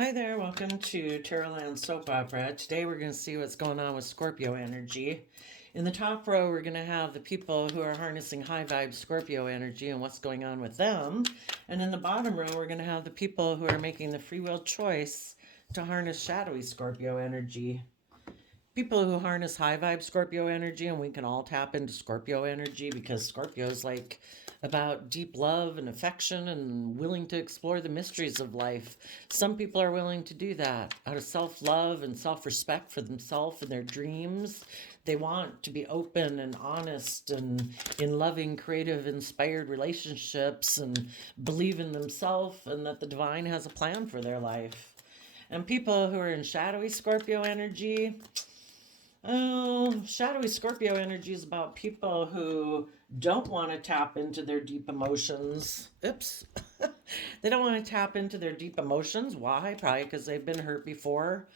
Hi there, welcome to Terrorland Soap Opera. Today we're going to see what's going on with Scorpio energy. In the top row, we're going to have the people who are harnessing high vibe Scorpio energy and what's going on with them. And in the bottom row, we're going to have the people who are making the free will choice to harness shadowy Scorpio energy. People who harness high vibe Scorpio energy, and we can all tap into Scorpio energy because Scorpio is like about deep love and affection and willing to explore the mysteries of life. Some people are willing to do that out of self love and self respect for themselves and their dreams. They want to be open and honest and in loving, creative, inspired relationships and believe in themselves and that the divine has a plan for their life. And people who are in shadowy Scorpio energy, oh, shadowy Scorpio energy is about people who don't want to tap into their deep emotions. Oops. They don't want to tap into their deep emotions. Why? Probably because they've been hurt before.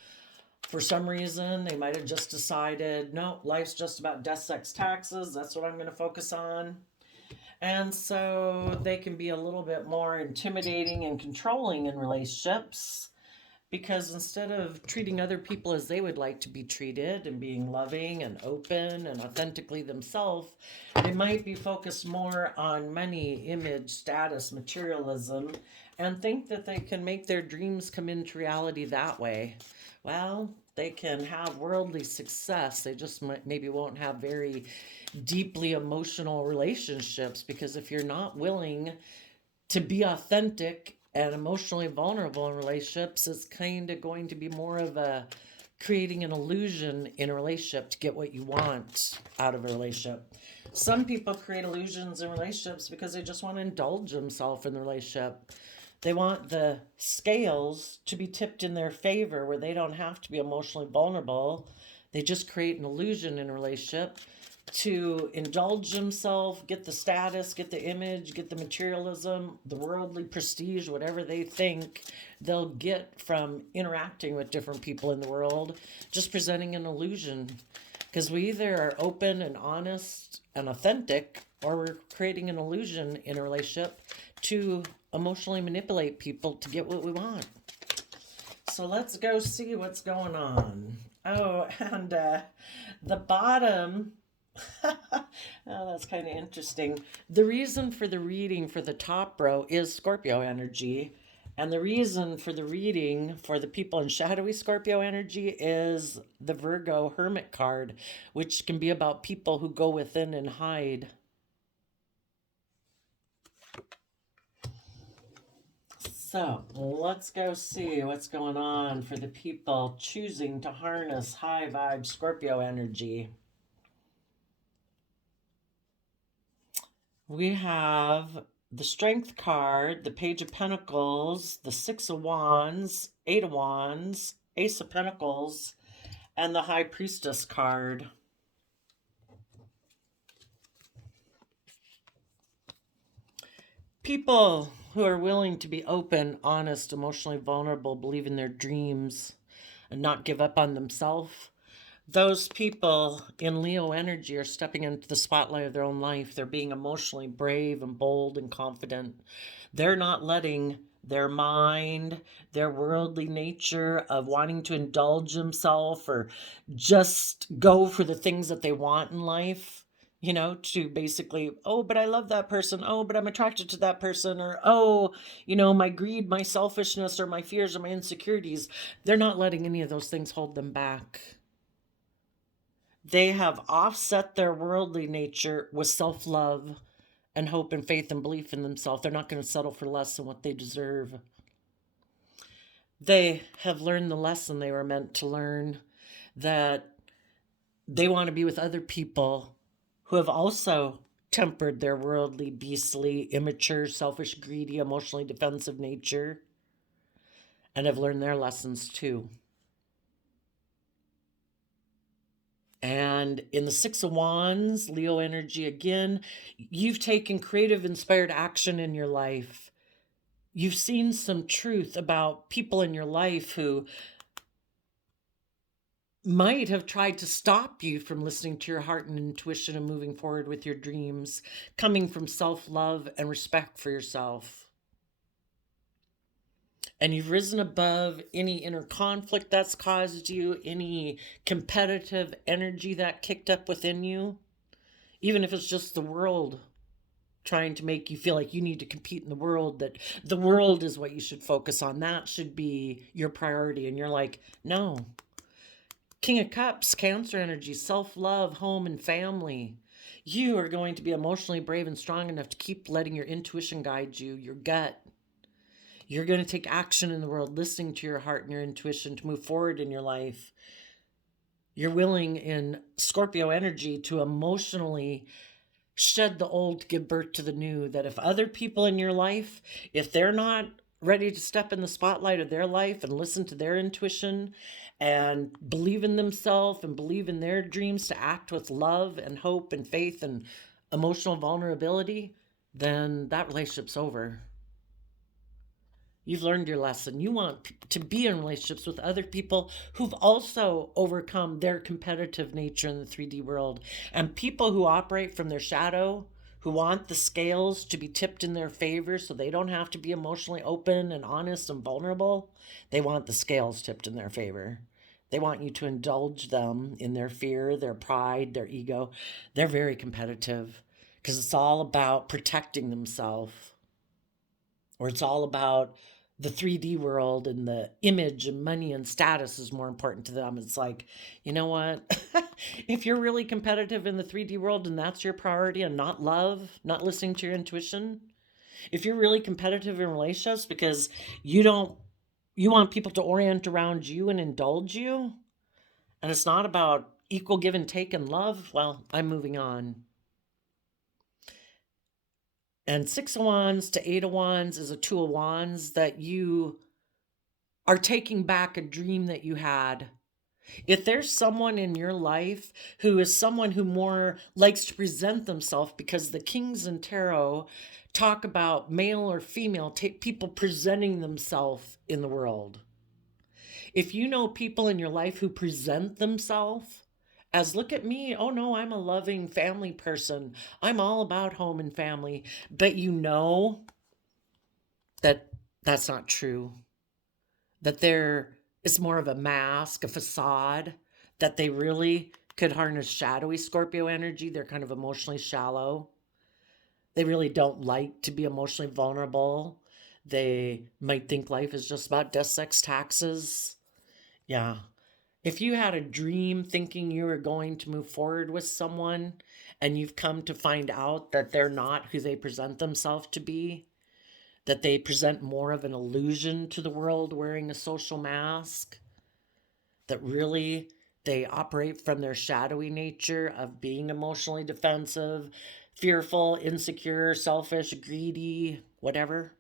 For some reason, they might have just decided, no, life's just about death, sex, taxes. That's what I'm going to focus on. And so they can be a little bit more intimidating and controlling in relationships because instead of treating other people as they would like to be treated and being loving and open and authentically themselves, they might be focused more on money, image, status, materialism, and think that they can make their dreams come into reality that way. Well, they can have worldly success. They just maybe won't have very deeply emotional relationships because if you're not willing to be authentic and emotionally vulnerable in relationships, it's kind of going to be more of a creating an illusion in a relationship to get what you want out of a relationship. Some people create illusions in relationships because they just want to indulge themselves in the relationship. They want the scales to be tipped in their favor where they don't have to be emotionally vulnerable. They just create an illusion in a relationship to indulge themselves, get the status, get the image, get the materialism, the worldly prestige, whatever they think they'll get from interacting with different people in the world, just presenting an illusion. Because we either are open and honest and authentic, or we're creating an illusion in a relationship to emotionally manipulate people to get what we want. So let's go see what's going on. Oh, and the bottom. Oh, that's kind of interesting. The reason for the reading for the top row is Scorpio energy. And the reason for the reading for the people in shadowy Scorpio energy is the Virgo Hermit card, which can be about people who go within and hide. So let's go see what's going on for the people choosing to harness high vibe Scorpio energy. We have the Strength card, the Page of Pentacles, the Six of Wands, Eight of Wands, Ace of Pentacles, and the High Priestess card. People who are willing to be open, honest, emotionally vulnerable, believe in their dreams, and not give up on themselves. Those people in Leo energy are stepping into the spotlight of their own life. They're being emotionally brave and bold and confident. They're not letting their mind, their worldly nature of wanting to indulge themselves or just go for the things that they want in life, to basically, oh, but I love that person. Oh, but I'm attracted to that person. Or, oh, my greed, my selfishness, or my fears, or my insecurities. They're not letting any of those things hold them back. They have offset their worldly nature with self love and hope and faith and belief in themselves. They're not going to settle for less than what they deserve. They have learned the lesson they were meant to learn, that they want to be with other people who have also tempered their worldly, beastly, immature, selfish, greedy, emotionally defensive nature and have learned their lessons too. And in the Six of Wands, Leo energy again, you've taken creative, inspired action in your life. You've seen some truth about people in your life who might have tried to stop you from listening to your heart and intuition and moving forward with your dreams, coming from self love and respect for yourself. And you've risen above any inner conflict that's caused you, any competitive energy that kicked up within you, even if it's just the world trying to make you feel like you need to compete in the world, that the world is what you should focus on. That should be your priority. And you're like, no. King of Cups, Cancer energy, self love, home, and family. You are going to be emotionally brave and strong enough to keep letting your intuition guide you, your gut. You're going to take action in the world, listening to your heart and your intuition to move forward in your life. You're willing in Scorpio energy to emotionally shed the old to give birth to the new. That if other people in your life, if they're not ready to step in the spotlight of their life and listen to their intuition and believe in themselves and believe in their dreams to act with love and hope and faith and emotional vulnerability, then that relationship's over. You've learned your lesson. You want to be in relationships with other people who've also overcome their competitive nature in the 3D world. And people who operate from their shadow, who want the scales to be tipped in their favor so they don't have to be emotionally open and honest and vulnerable. They want the scales tipped in their favor. They want you to indulge them in their fear, their pride, their ego. They're very competitive because it's all about protecting themselves, or it's all about the 3D world and the image and money and status is more important to them. It's like, you know what? If you're really competitive in the 3D world and that's your priority and not love, not listening to your intuition, if you're really competitive in relationships because you want people to orient around you and indulge you, and it's not about equal give and take and love, well, I'm moving on. And 6 of Wands to 8 of Wands is a 2 of Wands, that you are taking back a dream that you had. If there's someone in your life who is someone who more likes to present themselves, because the Kings in Tarot talk about male or female, people presenting themselves in the world. If you know people in your life who present themselves as, look at me, oh no, I'm a loving family person, I'm all about home and family, but you know that that's not true, that there is more of a mask, a facade, that they really could harness shadowy Scorpio energy. They're kind of emotionally shallow. They really don't like to be emotionally vulnerable. They might think life is just about death, sex, taxes. Yeah. If you had a dream thinking you were going to move forward with someone and you've come to find out that they're not who they present themselves to be, that they present more of an illusion to the world wearing a social mask, that really they operate from their shadowy nature of being emotionally defensive, fearful, insecure, selfish, greedy, whatever.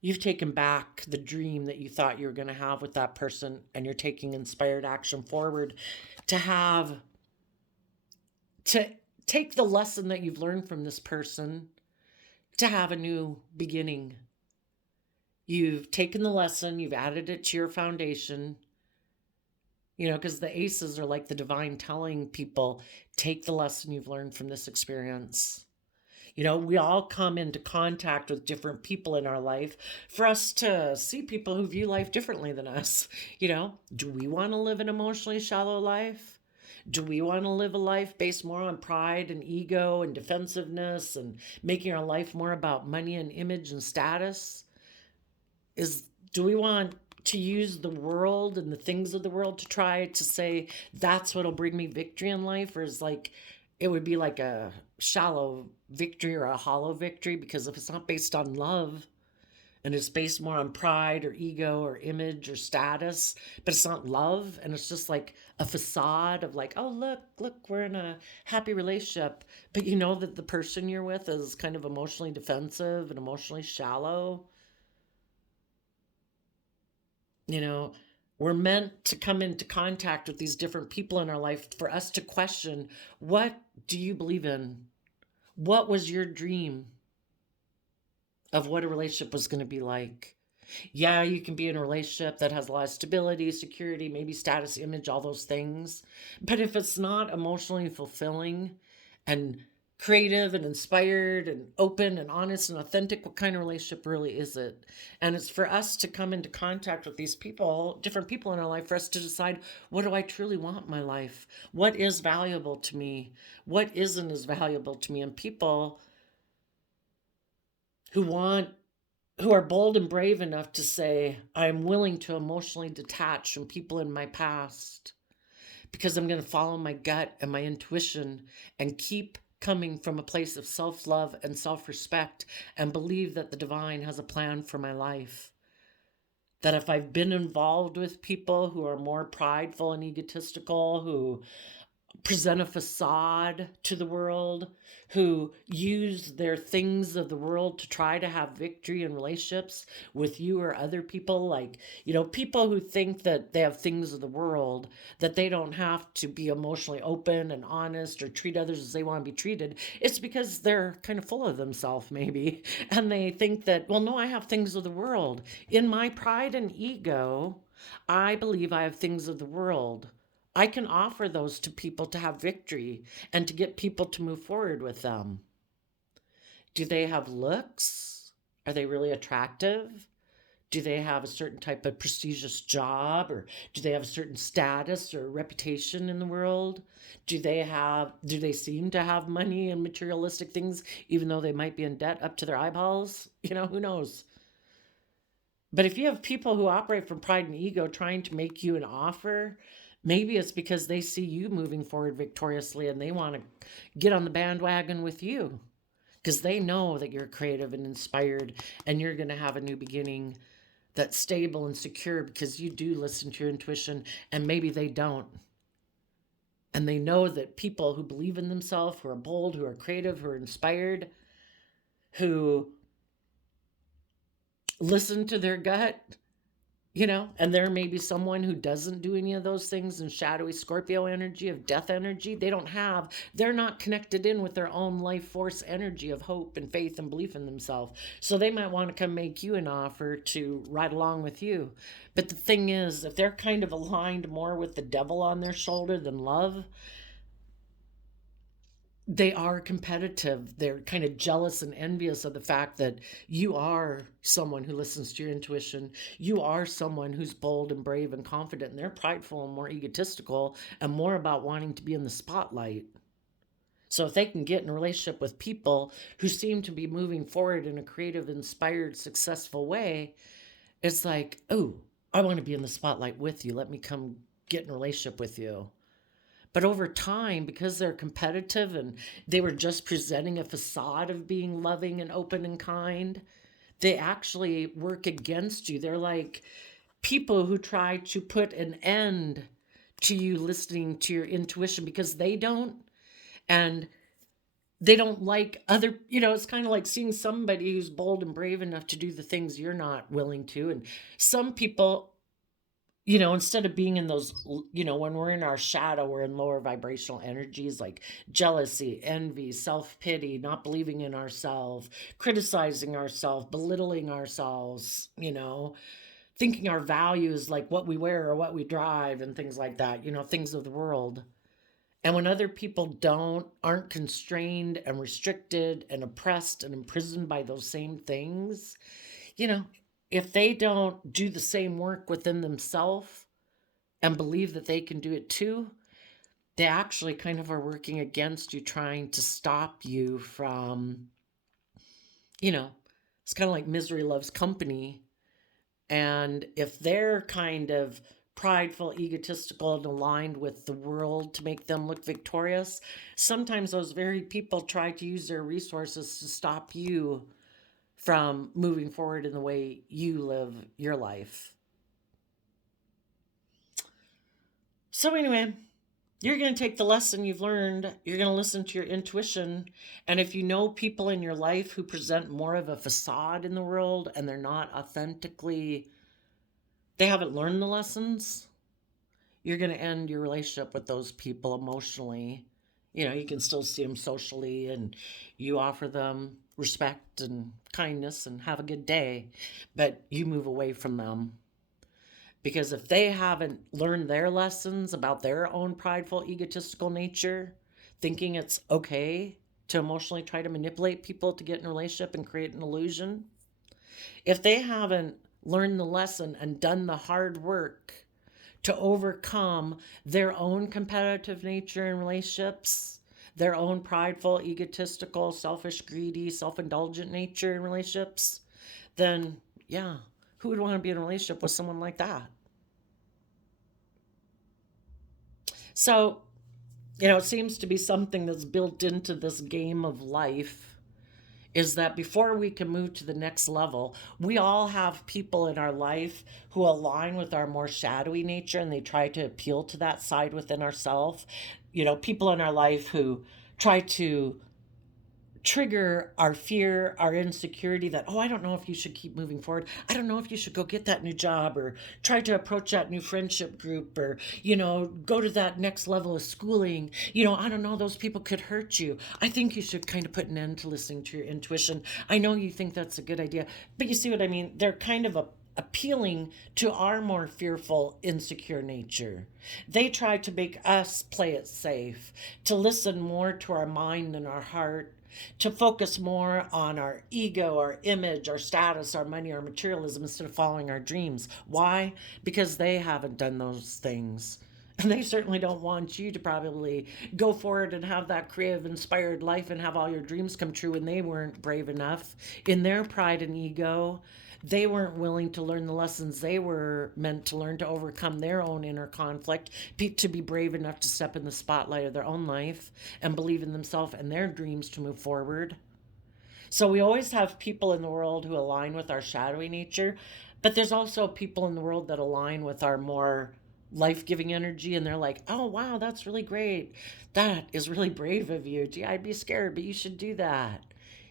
You've taken back the dream that you thought you were going to have with that person, and you're taking inspired action forward to take the lesson that you've learned from this person to have a new beginning. You've taken the lesson, you've added it to your foundation, because the aces are like the divine telling people, take the lesson you've learned from this experience. We all come into contact with different people in our life for us to see people who view life differently than us. Do we want to live an emotionally shallow life? Do we want to live a life based more on pride and ego and defensiveness and making our life more about money and image and status? Do we want to use the world and the things of the world to try to say that's what'll bring me victory in life? Or is like, it would be like a shallow victory or a hollow victory, because if it's not based on love and it's based more on pride or ego or image or status, but it's not love, and it's just like a facade of like, oh, look, we're in a happy relationship, but you know that the person you're with is kind of emotionally defensive and emotionally shallow. We're meant to come into contact with these different people in our life for us to question, what do you believe in? What was your dream of what a relationship was going to be like? Yeah, you can be in a relationship that has a lot of stability, security, maybe status, image, all those things. But if it's not emotionally fulfilling and creative and inspired and open and honest and authentic, what kind of relationship really is it? And it's for us to come into contact with these people, different people in our life, for us to decide, what do I truly want in my life? What is valuable to me? What isn't as valuable to me? And people who want who are bold and brave enough to say, I'm willing to emotionally detach from people in my past because I'm going to follow my gut and my intuition and keep coming from a place of self love and self respect and believe that the divine has a plan for my life. That if I've been involved with people who are more prideful and egotistical, who present a facade to the world, who use their things of the world to try to have victory in relationships with you or other people, like, people who think that they have things of the world, that they don't have to be emotionally open and honest or treat others as they want to be treated. It's because they're kind of full of themselves, maybe. And they think that, well, no, I have things of the world. In my pride and ego, I believe I have things of the world. I can offer those to people to have victory and to get people to move forward with them. Do they have looks? Are they really attractive? Do they have a certain type of prestigious job, or do they have a certain status or reputation in the world? Do they seem to have money and materialistic things even though they might be in debt up to their eyeballs? Who knows? But if you have people who operate from pride and ego trying to make you an offer, maybe it's because they see you moving forward victoriously and they want to get on the bandwagon with you because they know that you're creative and inspired and you're going to have a new beginning that's stable and secure because you do listen to your intuition and maybe they don't. And they know that people who believe in themselves, who are bold, who are creative, who are inspired, who listen to their gut, and there may be someone who doesn't do any of those things in shadowy Scorpio energy, of death energy. They're not connected in with their own life force energy of hope and faith and belief in themselves. So they might want to come make you an offer to ride along with you. But the thing is, if they're kind of aligned more with the devil on their shoulder than love, they are competitive. They're kind of jealous and envious of the fact that you are someone who listens to your intuition. You are someone who's bold and brave and confident, and they're prideful and more egotistical and more about wanting to be in the spotlight. So if they can get in a relationship with people who seem to be moving forward in a creative, inspired, successful way, it's like, oh, I want to be in the spotlight with you. Let me come get in a relationship with you. But over time, because they're competitive and they were just presenting a facade of being loving and open and kind, they actually work against you. They're like people who try to put an end to you listening to your intuition because they don't. And they don't like it's kind of like seeing somebody who's bold and brave enough to do the things you're not willing to. And some people, instead of being in those, when we're in our shadow, we're in lower vibrational energies like jealousy, envy, self pity, not believing in ourselves, criticizing ourselves, belittling ourselves, thinking our values like what we wear or what we drive and things like that, things of the world. And when other people aren't constrained and restricted and oppressed and imprisoned by those same things, you know, if they don't do the same work within themselves and believe that they can do it too, they actually kind of are working against you, trying to stop you from, it's kind of like misery loves company. And if they're kind of prideful, egotistical, and aligned with the world to make them look victorious, sometimes those very people try to use their resources to stop you from moving forward in the way you live your life. So, anyway, you're going to take the lesson you've learned. You're going to listen to your intuition. And if you know people in your life who present more of a facade in the world and they're not authentically, they haven't learned the lessons, you're going to end your relationship with those people emotionally. You can still see them socially and you offer them respect and kindness and have a good day, but you move away from them. Because if they haven't learned their lessons about their own prideful, egotistical nature, thinking it's okay to emotionally try to manipulate people to get in a relationship and create an illusion, if they haven't learned the lesson and done the hard work to overcome their own competitive nature in relationships, their own prideful, egotistical, selfish, greedy, self-indulgent nature in relationships, then yeah, who would want to be in a relationship with someone like that? So, it seems to be something that's built into this game of life, is that before we can move to the next level, we all have people in our life who align with our more shadowy nature and they try to appeal to that side within ourselves. People in our life who try to trigger our fear, our insecurity that, oh, I don't know if you should keep moving forward. I don't know if you should go get that new job or try to approach that new friendship group or, go to that next level of schooling. I don't know, those people could hurt you. I think you should kind of put an end to listening to your intuition. I know you think that's a good idea, but you see what I mean? They're kind of appealing to our more fearful, insecure nature. They try to make us play it safe, to listen more to our mind than our heart, to focus more on our ego, our image, our status, our money, our materialism instead of following our dreams. Why? Because they haven't done those things. And they certainly don't want you to probably go forward and have that creative, inspired life and have all your dreams come true when they weren't brave enough in their pride and ego. They weren't willing to learn the lessons they were meant to learn to overcome their own inner conflict, to be brave enough to step in the spotlight of their own life and believe in themselves and their dreams to move forward. So we always have people in the world who align with our shadowy nature, but there's also people in the world that align with our more life-giving energy, and they're like, oh wow, that's really great, that is really brave of you. Gee, I'd be scared, but you should do that.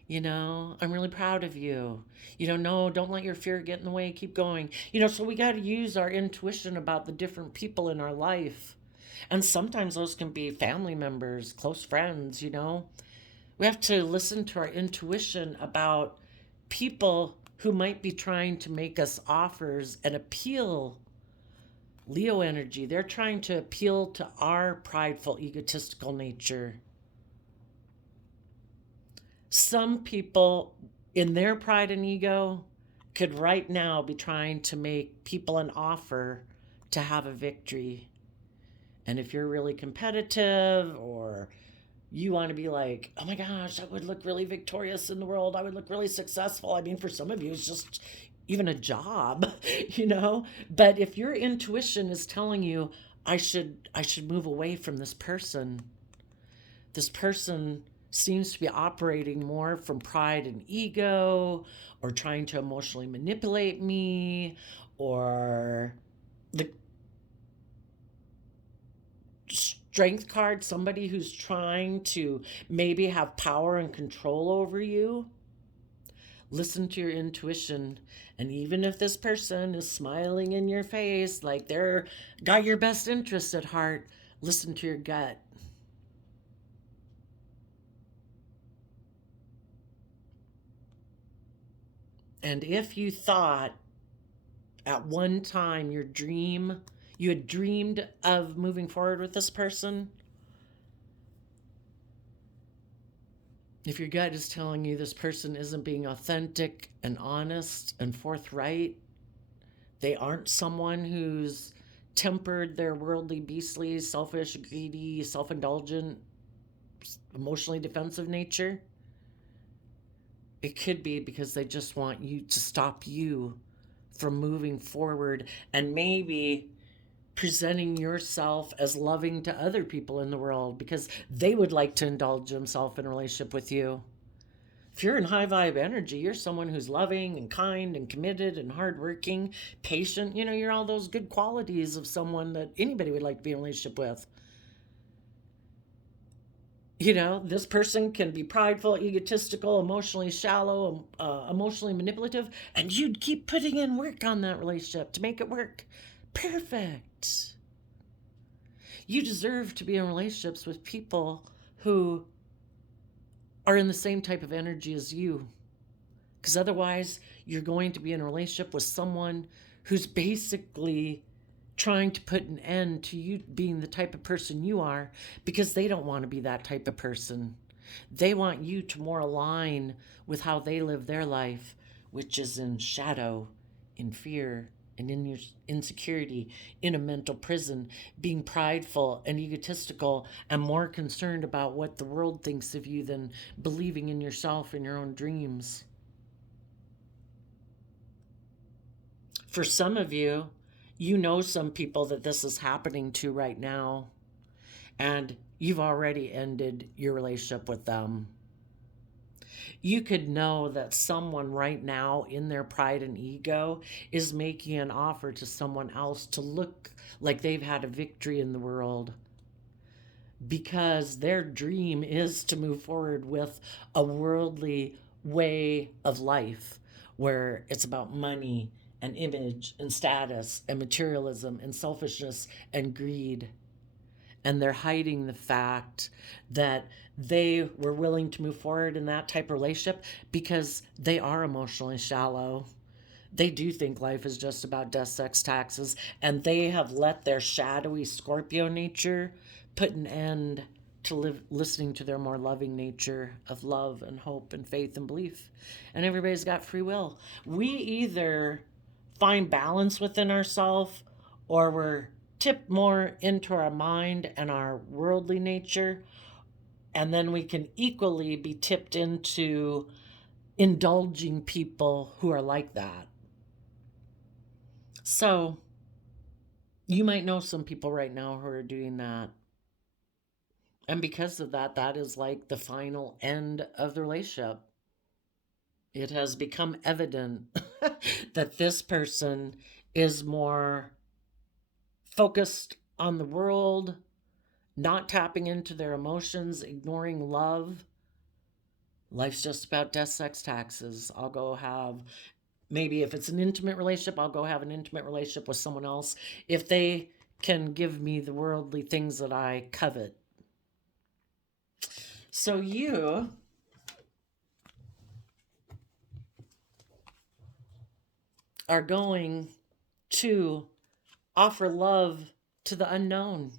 I'm really proud of you. No, don't let your fear get in the way. Keep going. So we got to use our intuition about the different people in our life. And sometimes those can be family members, close friends. We have to listen to our intuition about people who might be trying to make us offers and appeal. Leo energy, they're trying to appeal to our prideful, egotistical nature. Some people, in their pride and ego, could right now be trying to make people an offer to have a victory. And if you're really competitive or you want to be like, oh my gosh, I would look really victorious in the world, I would look really successful. I mean, for some of you, it's just even a job, But if your intuition is telling you, I should move away from this person seems to be operating more from pride and ego or trying to emotionally manipulate me, or the strength card, somebody who's trying to maybe have power and control over you. Listen to your intuition. And even if this person is smiling in your face like they're got your best interest at heart, listen to your gut. And if you thought at one time you had dreamed of moving forward with this person, if your gut is telling you this person isn't being authentic and honest and forthright, they aren't someone who's tempered their worldly, beastly, selfish, greedy, self-indulgent, emotionally defensive nature, it could be because they just want you to stop you from moving forward and maybe presenting yourself as loving to other people in the world because they would like to indulge themselves in a relationship with you. If you're in high vibe energy, you're someone who's loving and kind and committed and hardworking, patient. You're all those good qualities of someone that anybody would like to be in a relationship with. This person can be prideful, egotistical, emotionally shallow, emotionally manipulative, and you'd keep putting in work on that relationship to make it work. Perfect. You deserve to be in relationships with people who are in the same type of energy as you. Because otherwise, you're going to be in a relationship with someone who's basically trying to put an end to you being the type of person you are because they don't want to be that type of person. They want you to more align with how they live their life, which is in shadow, in fear, and in your insecurity, in a mental prison, being prideful and egotistical, and more concerned about what the world thinks of you than believing in yourself and your own dreams. For some of you, you know some people that this is happening to right now, and you've already ended your relationship with them. You could know that someone right now in their pride and ego is making an offer to someone else to look like they've had a victory in the world, because their dream is to move forward with a worldly way of life where it's about money and image and status and materialism and selfishness and greed. And they're hiding the fact that they were willing to move forward in that type of relationship because they are emotionally shallow. They do think life is just about death, sex, taxes, and they have let their shadowy Scorpio nature put an end to listening to their more loving nature of love and hope and faith and belief. And everybody's got free will. We either find balance within ourselves, or we're tipped more into our mind and our worldly nature, and then we can equally be tipped into indulging people who are like that. So you might know some people right now who are doing that. And because of that, that is like the final end of the relationship. It has become evident that this person is more focused on the world, not tapping into their emotions, ignoring love. Life's just about death, sex, taxes. I'll go have, maybe if it's an intimate relationship, I'll go have an intimate relationship with someone else if they can give me the worldly things that I covet. So you are going to offer love to the unknown.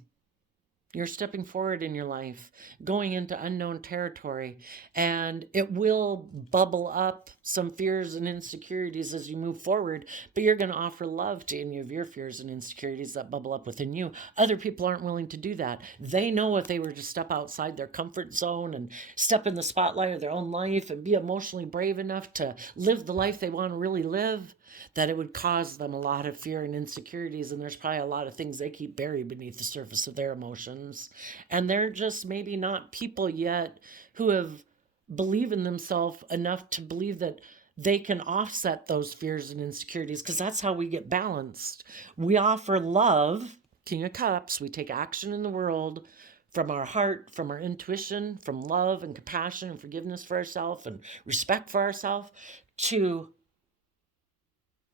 You're stepping forward in your life, going into unknown territory, and it will bubble up some fears and insecurities as you move forward, but you're going to offer love to any of your fears and insecurities that bubble up within you. Other people aren't willing to do that. They know if they were to step outside their comfort zone and step in the spotlight of their own life and be emotionally brave enough to live the life they want to really live, that it would cause them a lot of fear and insecurities. And there's probably a lot of things they keep buried beneath the surface of their emotions. And they're just maybe not people yet who have believed in themselves enough to believe that they can offset those fears and insecurities, because that's how we get balanced. We offer love, King of Cups. We take action in the world from our heart, from our intuition, from love and compassion and forgiveness for ourselves and respect for ourselves, to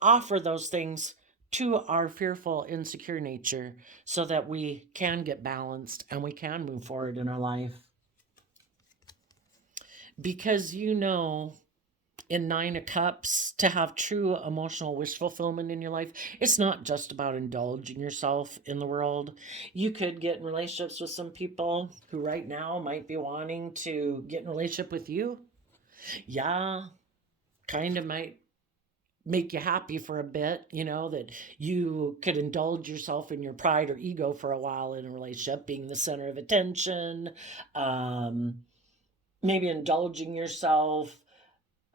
offer those things to our fearful, insecure nature so that we can get balanced and we can move forward in our life. Because you know, in Nine of Cups, to have true emotional wish fulfillment in your life, it's not just about indulging yourself in the world. You could get in relationships with some people who right now might be wanting to get in a relationship with you. Yeah, kind of might make you happy for a bit, that you could indulge yourself in your pride or ego for a while in a relationship, being the center of attention, um, maybe indulging yourself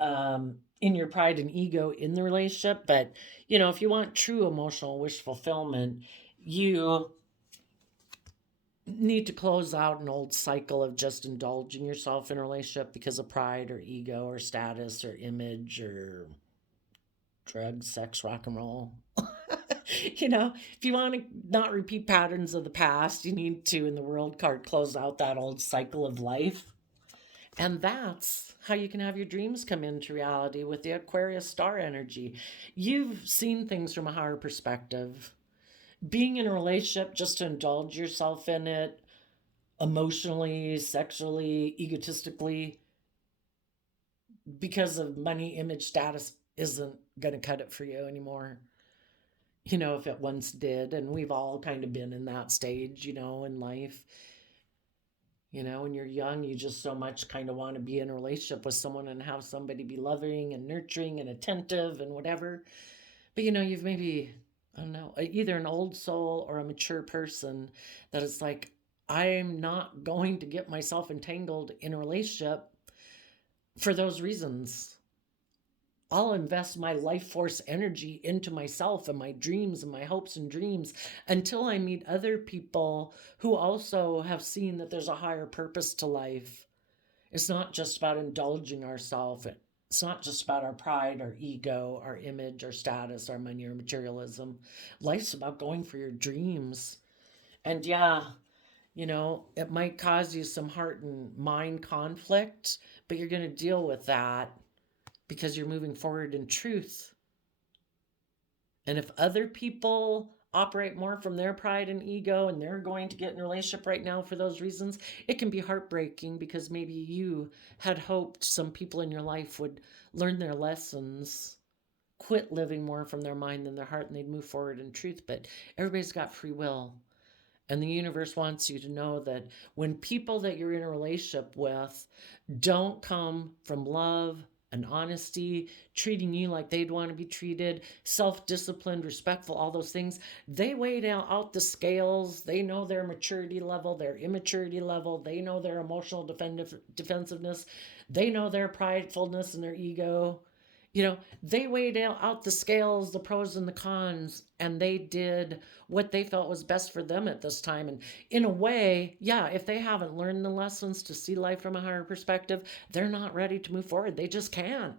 in your pride and ego in the relationship. But, if you want true emotional wish fulfillment, you need to close out an old cycle of just indulging yourself in a relationship because of pride or ego or status or image or drugs, sex, rock and roll. If you want to not repeat patterns of the past, you need to, in the world card, close out that old cycle of life. And that's how you can have your dreams come into reality with the Aquarius star energy. You've seen things from a higher perspective. Being in a relationship just to indulge yourself in it, emotionally, sexually, egotistically, because of money, image, status, isn't going to cut it for you anymore. If it once did, and we've all kind of been in that stage, in life. You know, when you're young, you just so much kind of want to be in a relationship with someone and have somebody be loving and nurturing and attentive and whatever. But you know, you've maybe, I don't know, either an old soul or a mature person that is like, I'm not going to get myself entangled in a relationship for those reasons. I'll invest my life force energy into myself and my dreams and my hopes and dreams until I meet other people who also have seen that there's a higher purpose to life. It's not just about indulging ourselves. It's not just about our pride, our ego, our image, our status, our money, our materialism. Life's about going for your dreams. And yeah, you know, it might cause you some heart and mind conflict, but you're going to deal with that because you're moving forward in truth. And if other people operate more from their pride and ego and they're going to get in a relationship right now for those reasons, it can be heartbreaking because maybe you had hoped some people in your life would learn their lessons, quit living more from their mind than their heart, and they'd move forward in truth. But everybody's got free will. And the universe wants you to know that when people that you're in a relationship with don't come from love and honesty, treating you like they'd want to be treated, self disciplined, respectful, all those things, they weigh out the scales. They know their maturity level, their immaturity level. They know their emotional defensiveness. They know their pridefulness and their ego. You know, they weighed out the scales, the pros and the cons, and they did what they felt was best for them at this time. And in a way, yeah, if they haven't learned the lessons to see life from a higher perspective, they're not ready to move forward. They just can't.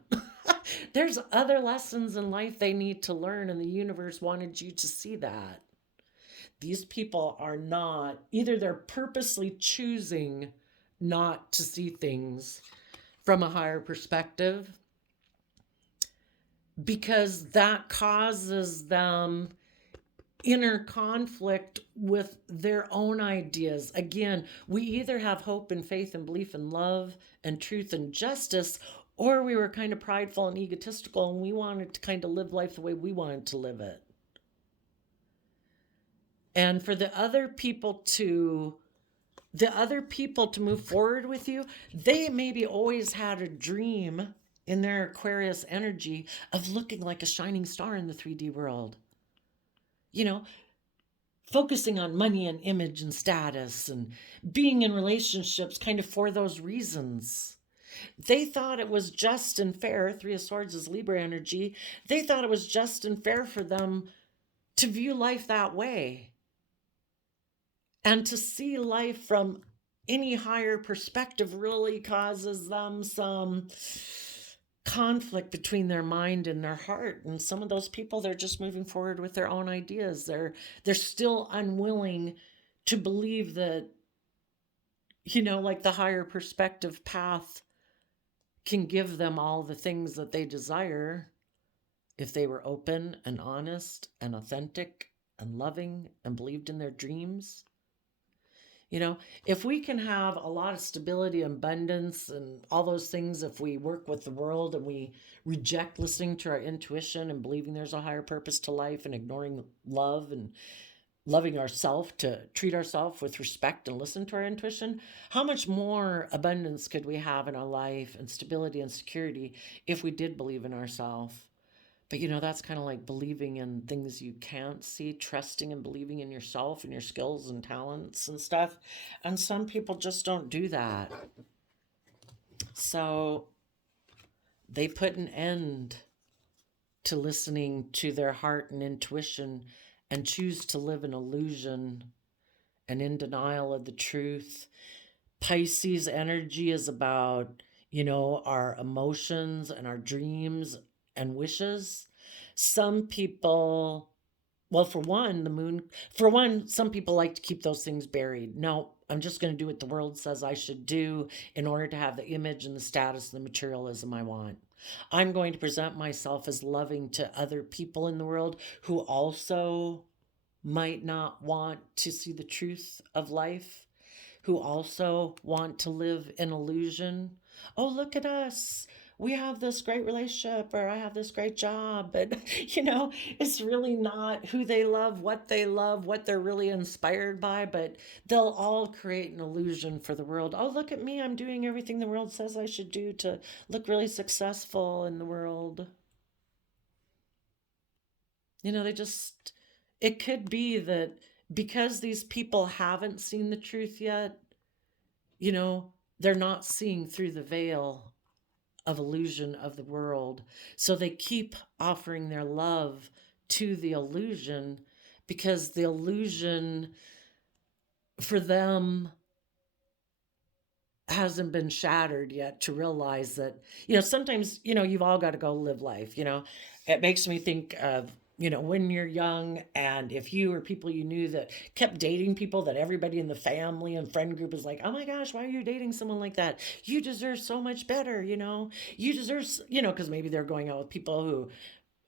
There's other lessons in life they need to learn, and the universe wanted you to see that. These people are not, either they're purposely choosing not to see things from a higher perspective because that causes them inner conflict with their own ideas. Again, we either have hope and faith and belief and love and truth and justice, or we were kind of prideful and egotistical and we wanted to kind of live life the way we wanted to live it. And for the other people to move forward with you, they maybe always had a dream in their Aquarius energy of looking like a shining star in the 3D world. You know, focusing on money and image and status and being in relationships kind of for those reasons. They thought it was just and fair. Three of Swords is Libra energy. They thought it was just and fair for them to view life that way and to see life from any higher perspective really causes them some conflict between their mind and their heart. And some of those people, they're just moving forward with their own ideas. They're still unwilling to believe that, you know, like the higher perspective path can give them all the things that they desire if they were open and honest and authentic and loving and believed in their dreams. You know, if we can have a lot of stability, abundance, and all those things, if we work with the world and we reject listening to our intuition and believing there's a higher purpose to life and ignoring love and loving ourselves to treat ourselves with respect and listen to our intuition, how much more abundance could we have in our life and stability and security if we did believe in ourselves? But you know, that's kind of like believing in things you can't see, trusting and believing in yourself and your skills and talents and stuff. And some people just don't do that. So they put an end to listening to their heart and intuition and choose to live in illusion and in denial of the truth. Pisces energy is about, you know, our emotions and our dreams and wishes. Some people, well, for one, some people like to keep those things buried. No, I'm just going to do what the world says I should do in order to have the image and the status and the materialism I want. I'm going to present myself as loving to other people in the world who also might not want to see the truth of life, who also want to live in illusion. Oh, look at us. we have this great relationship or I have this great job. But, it's really not who they love, what they're really inspired by. But they'll all create an illusion for the world. Oh, look at me. I'm doing everything the world says I should do to look really successful in the world. They just, it could be that because these people haven't seen the truth yet, you know, they're not seeing through the veil of illusion of the world. So they keep offering their love to the illusion because the illusion for them hasn't been shattered yet to realize that, sometimes, you've all got to go live life. It makes me think of, when you're young and if you or people you knew that kept dating people that everybody in the family and friend group is like, oh my gosh, why are you dating someone like that? You deserve so much better, you deserve, because maybe they're going out with people who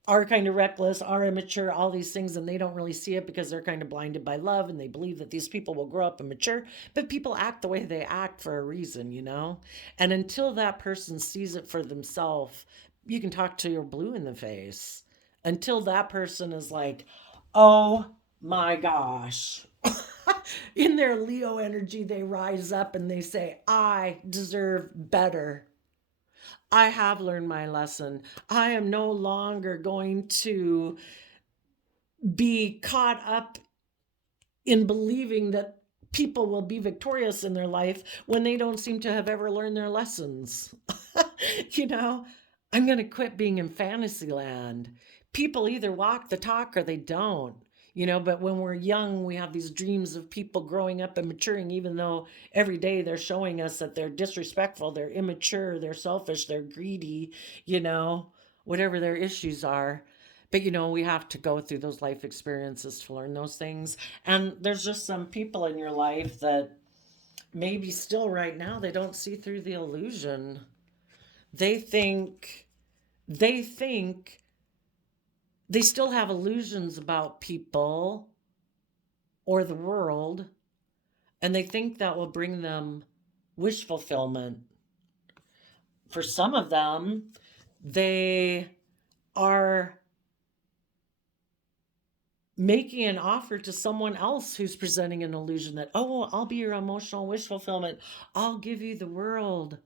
are kind of reckless, are immature, all these things, and they don't really see it because they're kind of blinded by love and they believe that these people will grow up and mature. But people act the way they act for a reason. And until that person sees it for themselves, you can talk to your blue in the face. Until that person is like, oh my gosh. In their Leo energy, they rise up and they say, I deserve better. I have learned my lesson. I am no longer going to be caught up in believing that people will be victorious in their life when they don't seem to have ever learned their lessons. you know, I'm going to quit being in fantasy land. People either walk the talk or they don't. But when we're young, we have these dreams of people growing up and maturing, even though every day they're showing us that they're disrespectful, they're immature, they're selfish, they're greedy, you know, whatever their issues are. But we have to go through those life experiences to learn those things. And there's just some people in your life that maybe still right now they don't see through the illusion. They think they think they still have illusions about people or the world, and they think that will bring them wish fulfillment. For some of them, they are making an offer to someone else who's presenting an illusion that, oh, I'll be your emotional wish fulfillment. I'll give you the world.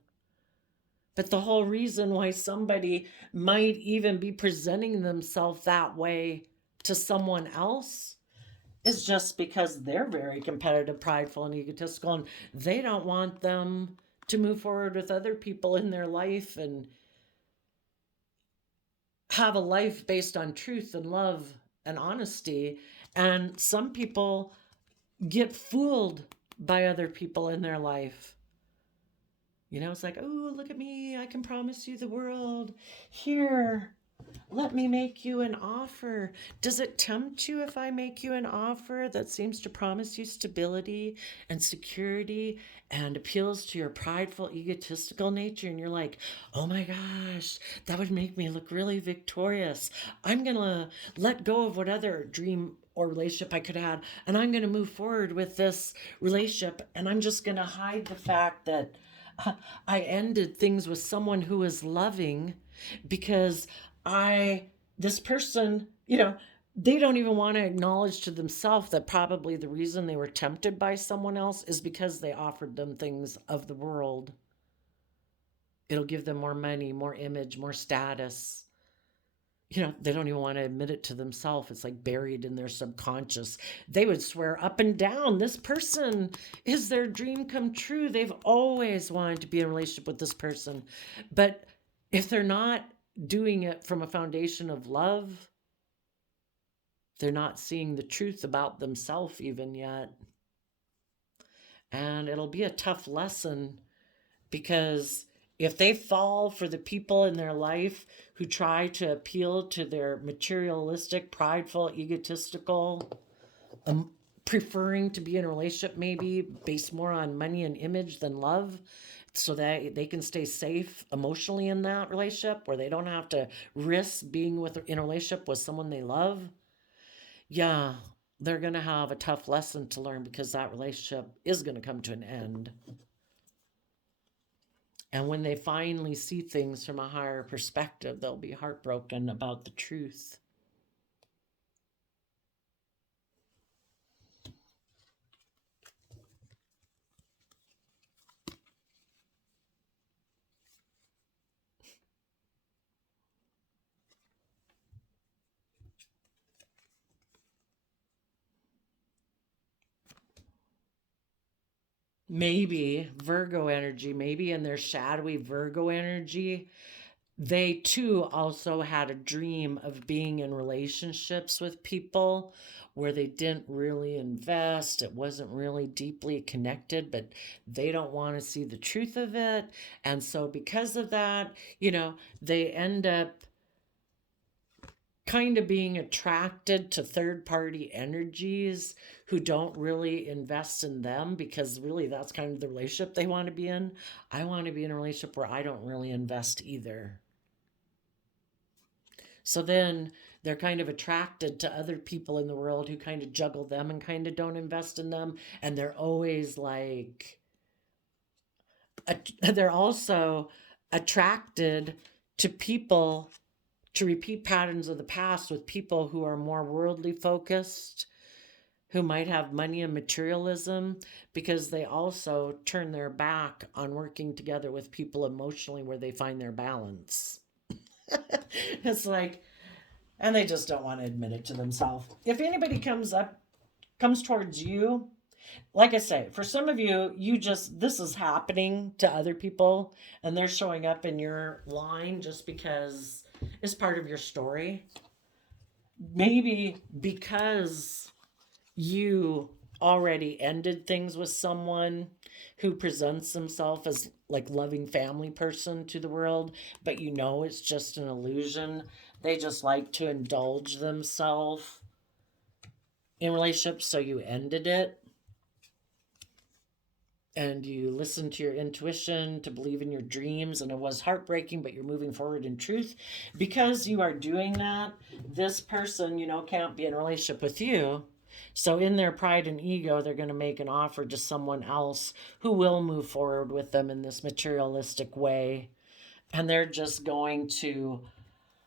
But the whole reason why somebody might even be presenting themselves that way to someone else is just because they're very competitive, prideful, and egotistical, and they don't want them to move forward with other people in their life and have a life based on truth and love and honesty. And some people get fooled by other people in their life. It's like, oh, look at me. I can promise you the world. Here, let me make you an offer. Does it tempt you if I make you an offer that seems to promise you stability and security and appeals to your prideful, egotistical nature? And you're like, oh my gosh, that would make me look really victorious. I'm going to let go of what other dream or relationship I could have, and I'm going to move forward with this relationship. And I'm just going to hide the fact that I ended things with someone who is loving because this person, they don't even want to acknowledge to themselves that probably the reason they were tempted by someone else is because they offered them things of the world. It'll give them more money, more image, more status. They don't even want to admit it to themselves. It's like buried in their subconscious. They would swear up and down this person is their dream come true. They've always wanted to be in a relationship with this person. But if they're not doing it from a foundation of love, they're not seeing the truth about themselves even yet. And it'll be a tough lesson because if they fall for the people in their life who try to appeal to their materialistic, prideful, egotistical, preferring to be in a relationship maybe based more on money and image than love, so that they can stay safe emotionally in that relationship where they don't have to risk being in a relationship with someone they love, yeah, they're going to have a tough lesson to learn because that relationship is going to come to an end. And when they finally see things from a higher perspective, they'll be heartbroken about the truth. Maybe Virgo energy, maybe in their shadowy Virgo energy, they too also had a dream of being in relationships with people where they didn't really invest. It wasn't really deeply connected, but they don't want to see the truth of it. And so, because of that, they end up kind of being attracted to third party energies who don't really invest in them, because really that's kind of the relationship they want to be in. I want to be in a relationship where I don't really invest either. So then they're kind of attracted to other people in the world who kind of juggle them and kind of don't invest in them. And they're always like, they're also attracted to people, to repeat patterns of the past with people who are more worldly focused, who might have money and materialism, because they also turn their back on working together with people emotionally where they find their balance. It's like, and they just don't want to admit it to themselves. If anybody comes towards you, like I say, for some of you, this is happening to other people and they're showing up in your line just because it's part of your story. Maybe because you already ended things with someone who presents himself as like loving family person to the world, but it's just an illusion. They just like to indulge themselves in relationships, so you ended it. And you listen to your intuition, to believe in your dreams, and it was heartbreaking, but you're moving forward in truth. Because you are doing that, this person, can't be in a relationship with you. So, in their pride and ego, they're going to make an offer to someone else who will move forward with them in this materialistic way. And they're just going to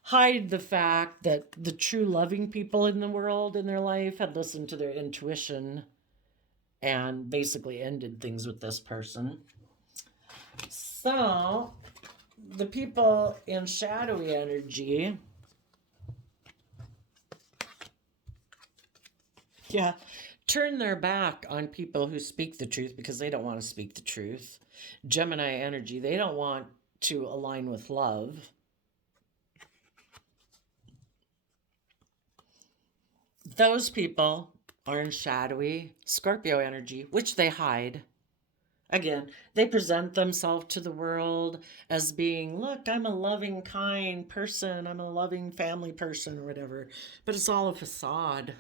hide the fact that the true loving people in the world in their life had listened to their intuition and basically ended things with this person. So, the people in shadowy energy, turn their back on people who speak the truth because they don't want to speak the truth. Gemini energy, they don't want to align with love. Those people are in shadowy Scorpio energy, which they hide. Again, they present themselves to the world as being, look, I'm a loving, kind person. I'm a loving family person or whatever. But it's all a facade.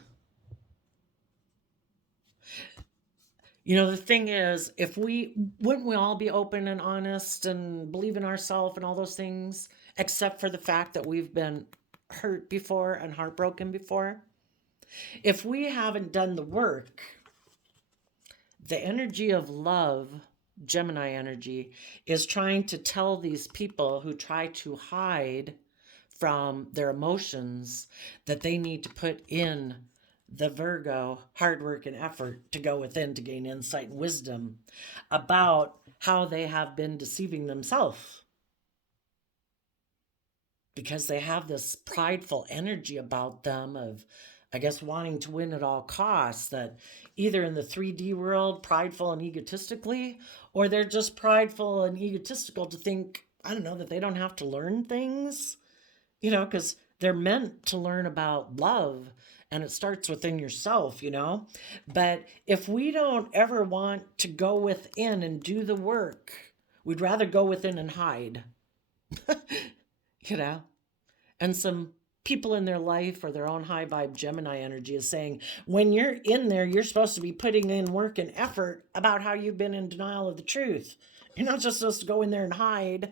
The thing is, wouldn't we all be open and honest and believe in ourselves and all those things, except for the fact that we've been hurt before and heartbroken before? If we haven't done the work, the energy of love, Gemini energy, is trying to tell these people who try to hide from their emotions that they need to put in the Virgo hard work and effort to go within to gain insight and wisdom about how they have been deceiving themselves, because they have this prideful energy about them of, I guess, wanting to win at all costs, that either in the 3D world, prideful and egotistically, or they're just prideful and egotistical to think, I don't know, that they don't have to learn things, because they're meant to learn about love and it starts within yourself. But if we don't ever want to go within and do the work, we'd rather go within and hide, you know? And some people in their life or their own high vibe Gemini energy is saying, when you're in there, you're supposed to be putting in work and effort about how you've been in denial of the truth. You're not just supposed to go in there and hide.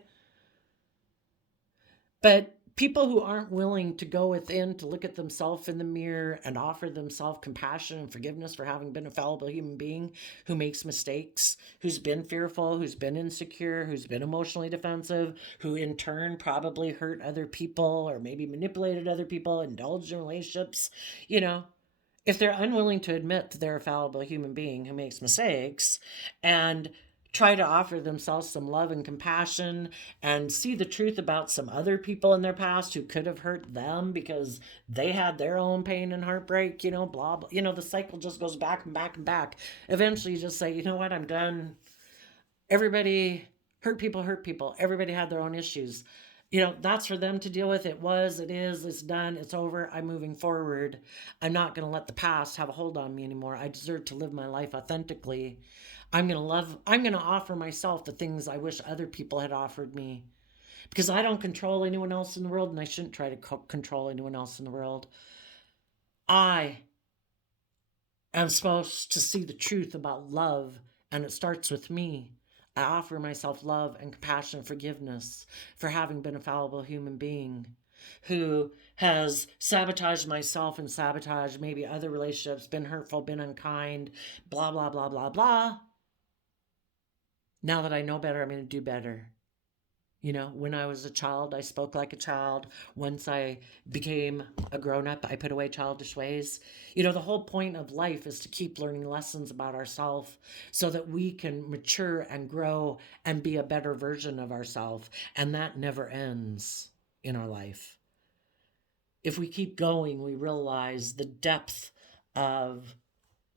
But People who aren't willing to go within to look at themselves in the mirror and offer themselves compassion and forgiveness for having been a fallible human being who makes mistakes, who's been fearful, who's been insecure, who's been emotionally defensive, who in turn probably hurt other people or maybe manipulated other people, indulged in relationships. You know, if they're unwilling to admit that they're a fallible human being who makes mistakes and try to offer themselves some love and compassion and see the truth about some other people in their past who could have hurt them because they had their own pain and heartbreak, blah, blah. The cycle just goes back and back and back. Eventually you just say, you know what, I'm done. Everybody hurt people. Everybody had their own issues. That's for them to deal with. It was, it is, it's done, it's over. I'm moving forward. I'm not going to let the past have a hold on me anymore. I deserve to live my life authentically. I'm going to offer myself the things I wish other people had offered me because I don't control anyone else in the world and I shouldn't try to control anyone else in the world. I am supposed to see the truth about love and it starts with me. I offer myself love and compassion and forgiveness for having been a fallible human being who has sabotaged myself and sabotaged maybe other relationships, been hurtful, been unkind, blah, blah, blah, blah, blah. Now that I know better, I'm going to do better. When I was a child, I spoke like a child. Once I became a grown-up, I put away childish ways. The whole point of life is to keep learning lessons about ourselves so that we can mature and grow and be a better version of ourselves. And that never ends in our life. If we keep going, we realize the depth of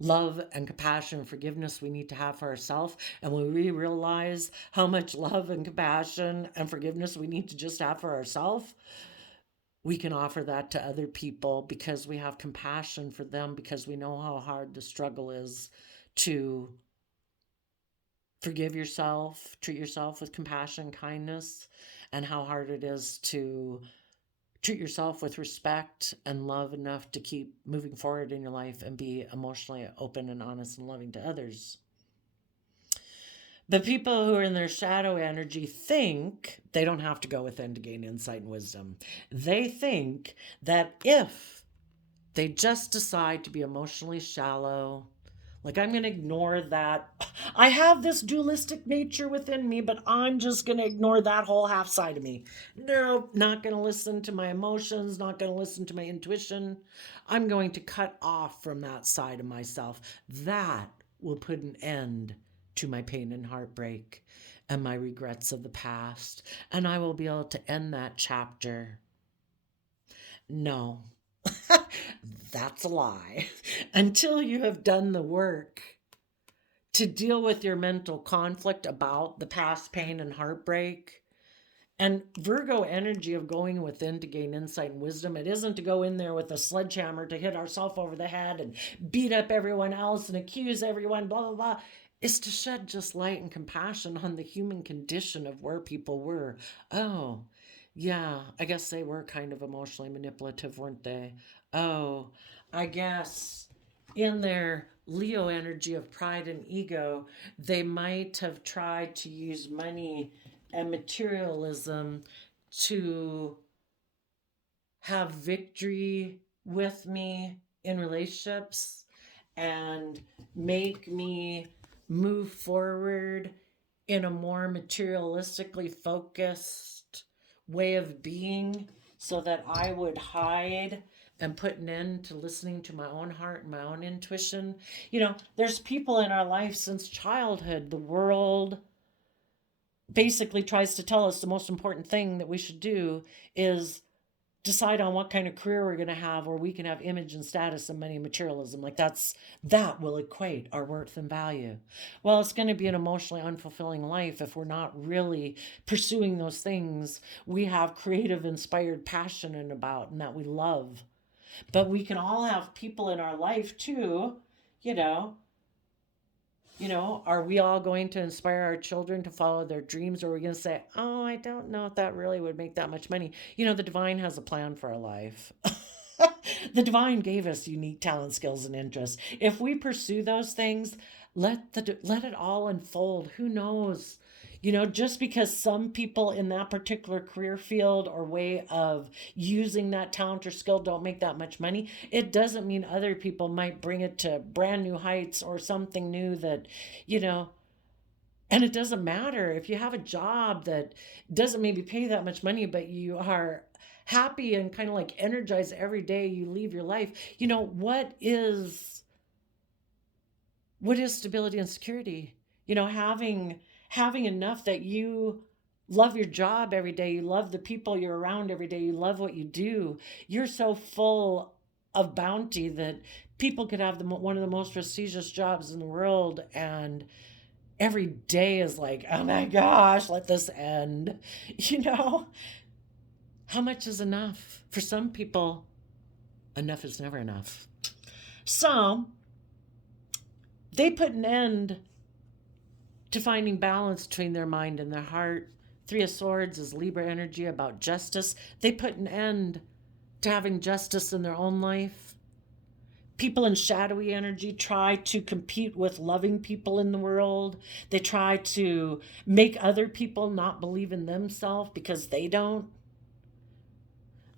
love and compassion and forgiveness we need to have for ourselves. And when we realize how much love and compassion and forgiveness we need to just have for ourselves, we can offer that to other people because we have compassion for them, because we know how hard the struggle is to forgive yourself, treat yourself with compassion, kindness, and how hard it is to treat yourself with respect and love enough to keep moving forward in your life and be emotionally open and honest and loving to others. But people who are in their shadow energy think they don't have to go within to gain insight and wisdom. They think that if they just decide to be emotionally shallow, like, I'm going to ignore that. I have this dualistic nature within me, but I'm just going to ignore that whole half side of me. No, not going to listen to my emotions, not going to listen to my intuition. I'm going to cut off from that side of myself. That will put an end to my pain and heartbreak and my regrets of the past. And I will be able to end that chapter. No. That's a lie. Until you have done the work to deal with your mental conflict about the past pain and heartbreak. And Virgo energy of going within to gain insight and wisdom, it isn't to go in there with a sledgehammer to hit ourselves over the head and beat up everyone else and accuse everyone, blah, blah, blah. It's to shed just light and compassion on the human condition of where people were. Oh, yeah, I guess they were kind of emotionally manipulative, weren't they? Oh, I guess in their Leo energy of pride and ego, they might have tried to use money and materialism to have victory with me in relationships and make me move forward in a more materialistically focused way of being so that I would hide and put an end to listening to my own heart and my own intuition. There's people in our life since childhood. The world basically tries to tell us the most important thing that we should do is decide on what kind of career we're going to have, or we can have image and status and money and materialism. Like, that will equate our worth and value. Well, it's going to be an emotionally unfulfilling life if we're not really pursuing those things we have creative, inspired passion about and that we love. But we can all have people in our life too, are we all going to inspire our children to follow their dreams, or are we going to say, oh, I don't know if that really would make that much money? The divine has a plan for our life. The divine gave us unique talent, skills, and interests. If we pursue those things, let it all unfold. Who knows? Just because some people in that particular career field or way of using that talent or skill don't make that much money, it doesn't mean other people might bring it to brand new heights or something new that, you know, and it doesn't matter if you have a job that doesn't maybe pay that much money, but you are happy and kind of like energized every day you leave your life. What is stability and security? Having enough that you love your job every day, you love the people you're around every day, you love what you do. You're so full of bounty that people could have one of the most prestigious jobs in the world, and every day is like, oh my gosh, let this end. You know, how much is enough? For some people, enough is never enough. So they put an end to finding balance between their mind and their heart. Three of Swords is Libra energy, about justice. They put an end to having justice in their own life. People in shadowy energy try to compete with loving people in the world. They try to make other people not believe in themselves because they don't.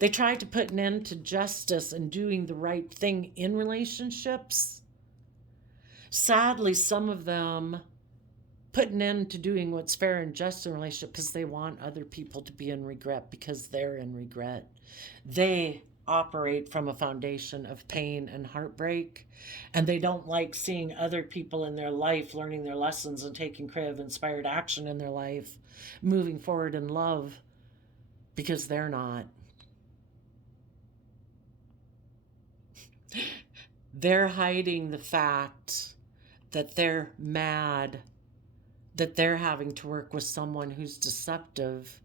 They try to put an end to justice and doing the right thing in relationships. Sadly, some of them put an end to doing what's fair and just in a relationship because they want other people to be in regret because they're in regret. They operate from a foundation of pain and heartbreak, and they don't like seeing other people in their life learning their lessons and taking creative, inspired action in their life, moving forward in love, because they're not. They're hiding the fact that they're mad that they're having to work with someone who's deceptive.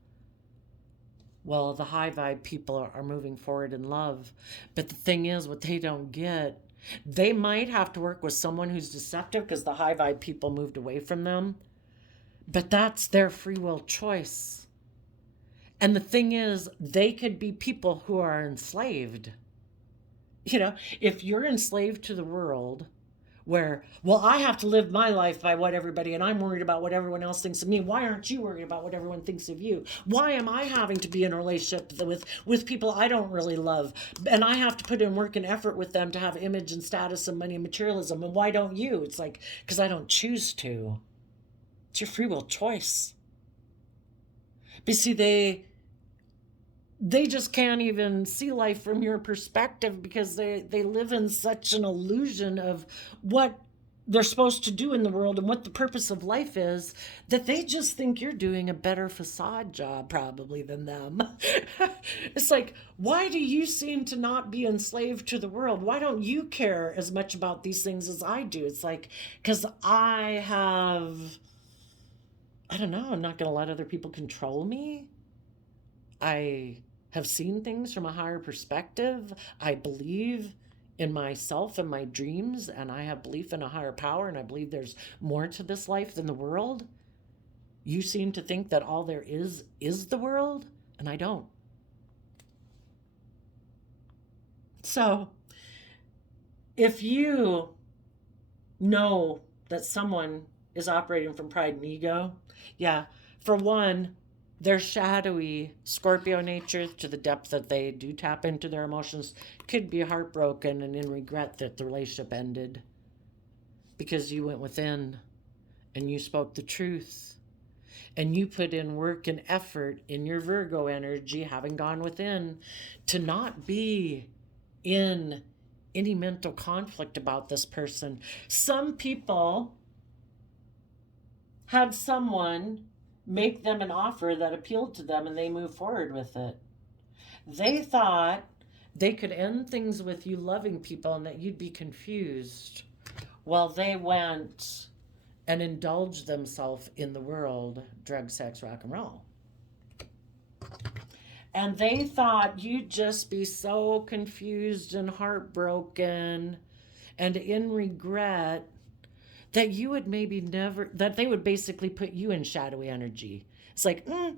Well, the high vibe people are moving forward in love. But the thing is, what they don't get, they might have to work with someone who's deceptive because the high vibe people moved away from them. But that's their free will choice. And the thing is, they could be people who are enslaved. If you're enslaved to the world, where, well, I have to live my life by what everybody, and I'm worried about what everyone else thinks of me. Why aren't you worried about what everyone thinks of you? Why am I having to be in a relationship with people I don't really love? And I have to put in work and effort with them to have image and status and money and materialism. And why don't you? It's like, because I don't choose to. It's your free will choice. But see, they just can't even see life from your perspective because they live in such an illusion of what they're supposed to do in the world and what the purpose of life is, that they just think you're doing a better facade job probably than them. It's like, why do you seem to not be enslaved to the world? Why don't you care as much about these things as I do? It's like, because I don't know, I'm not going to let other people control me. I have seen things from a higher perspective. I believe in myself and my dreams, and I have belief in a higher power, and I believe there's more to this life than the world. You seem to think that all there is the world, and I don't. So, if you know that someone is operating from pride and ego, yeah, for one, their shadowy Scorpio nature, to the depth that they do tap into their emotions, could be heartbroken and in regret that the relationship ended because you went within and you spoke the truth and you put in work and effort in your Virgo energy, having gone within, to not be in any mental conflict about this person. Some people had someone make them an offer that appealed to them and they moved forward with it. They thought they could end things with you loving people and that you'd be confused. Well, they went and indulged themselves in the world, drug, sex, rock and roll. And they thought you'd just be so confused and heartbroken and in regret that you would maybe never, that they would basically put you in shadowy energy. It's like, I'm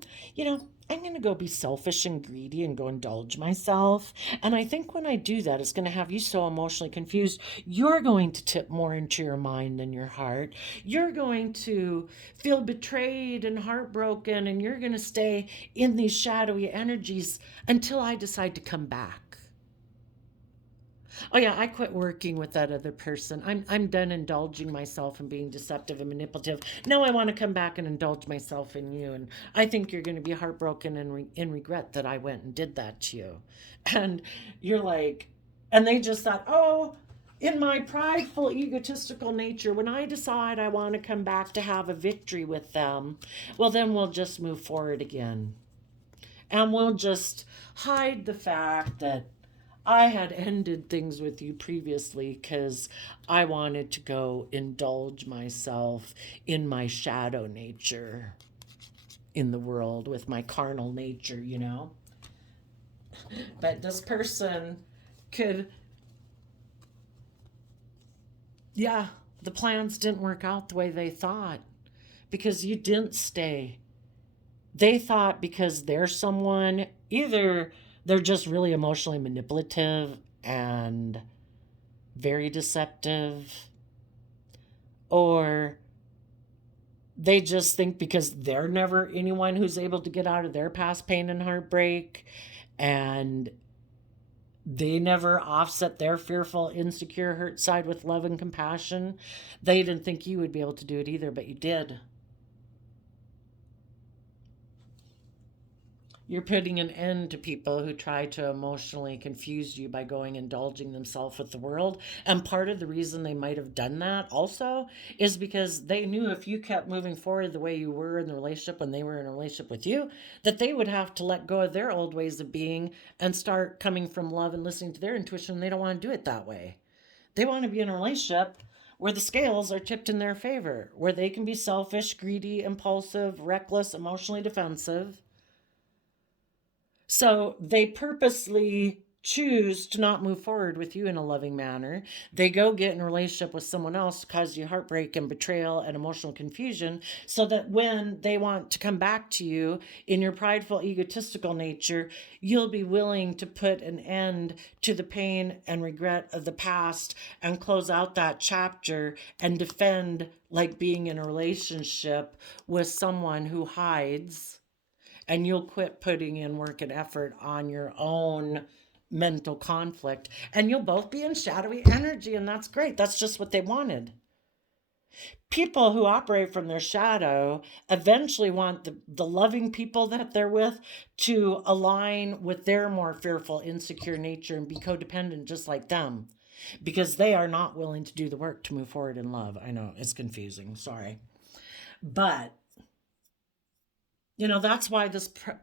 going to go be selfish and greedy and go indulge myself. And I think when I do that, it's going to have you so emotionally confused. You're going to tip more into your mind than your heart. You're going to feel betrayed and heartbroken, and you're going to stay in these shadowy energies until I decide to come back. Oh yeah, I quit working with that other person. I'm done indulging myself and being deceptive and manipulative. Now I want to come back and indulge myself in you, and I think you're going to be heartbroken and in regret that I went and did that to you. And you're like, and they just thought, oh, in my prideful, egotistical nature, when I decide I want to come back to have a victory with them, well, then we'll just move forward again. And we'll just hide the fact that I had ended things with you previously because I wanted to go indulge myself in my shadow nature in the world with my carnal nature. But this person could, yeah, the plans didn't work out the way they thought because you didn't stay. They thought because they're someone, either they're just really emotionally manipulative and very deceptive, or they just think because they're never anyone who's able to get out of their past pain and heartbreak, and they never offset their fearful, insecure, hurt side with love and compassion. They didn't think you would be able to do it either, but you did. You're putting an end to people who try to emotionally confuse you by going indulging themselves with the world. And part of the reason they might have done that also is because they knew if you kept moving forward the way you were in the relationship when they were in a relationship with you, that they would have to let go of their old ways of being and start coming from love and listening to their intuition. They don't want to do it that way. They want to be in a relationship where the scales are tipped in their favor, where they can be selfish, greedy, impulsive, reckless, emotionally defensive. So they purposely choose to not move forward with you in a loving manner. They go get in a relationship with someone else to cause you heartbreak and betrayal and emotional confusion, so that when they want to come back to you in your prideful, egotistical nature, you'll be willing to put an end to the pain and regret of the past and close out that chapter and defend like being in a relationship with someone who hides, and you'll quit putting in work and effort on your own mental conflict, and you'll both be in shadowy energy, and that's great. That's just what they wanted. People who operate from their shadow eventually want the loving people that they're with to align with their more fearful, insecure nature and be codependent just like them, because they are not willing to do the work to move forward in love. I know it's confusing, sorry. But that's why